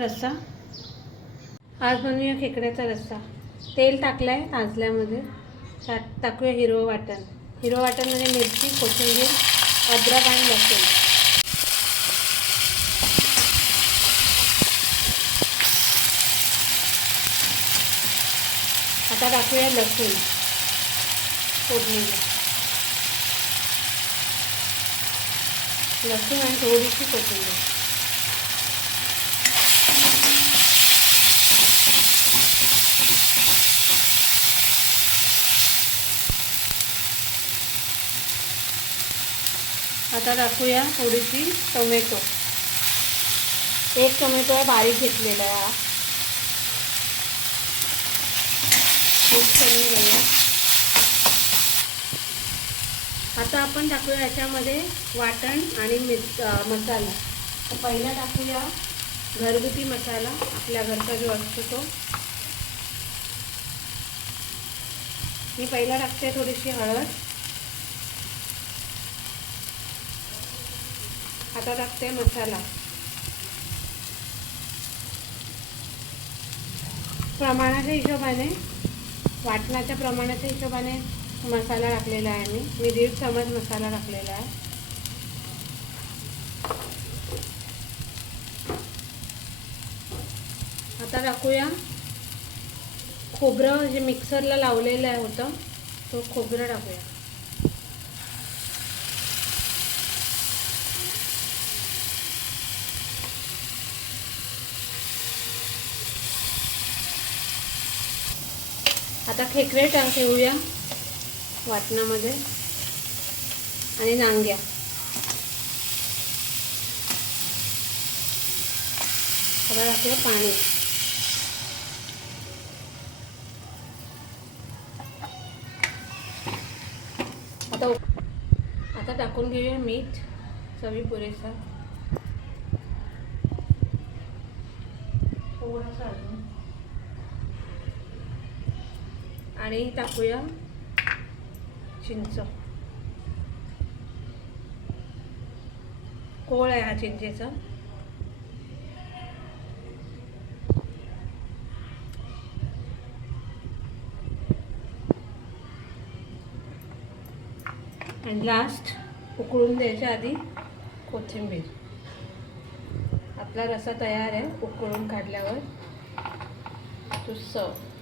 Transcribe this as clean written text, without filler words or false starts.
रस्सा आज बनवूया खेकड्याचा रस्सा. तेल टाकलं आहे तांदल्यामध्ये. टाकूया हिरवं वाटण. हिरवं वाटणमध्ये मिरची, कोथिंबीर, अद्रक आणि लसूण. आता टाकूया लसूण फोडणीला. लसूण आणि थोडीशी कोथिंबीर. आता टाकूया थोडीशी टोमॅटो. एक टोमॅटो आहे बारीक घेतलेला आहे. मिक्स करून घेऊया. आता आपण टाकूया याच्यामध्ये वाटण आणि मसाला. तर पहिला टाकूया घरगुती मसाला, आपल्या घरचा जो असतो तो. मी पहिला टाकते थोडीशी हळद. आता टाकते मसाला. प्रमाणाच्या हिशोबाने, वाटणाच्या प्रमाणाच्या हिशोबाने मसाला टाकलेला आहे मी 1.5 चमच मसाला टाकलेला आहे. आता टाकूया खोबरं, जे मिक्सरला लावलेलं होतं तो खोबरं टाकूया. आता खेकडे ठेवूया वाटणामध्ये आणि नांग्या. आता टाकूया पाणी. आता टाकून घेऊया मीठ चवी पुरेसा. थोडासा अजून. आणि टाकूया चिंच. कोळ आहे हा चिंचेचा. आणि लास्ट उकळून द्यायच्या आधी कोथिंबीर. आपला रस्सा तयार आहे उकळून काढल्यावर. तो सर्व.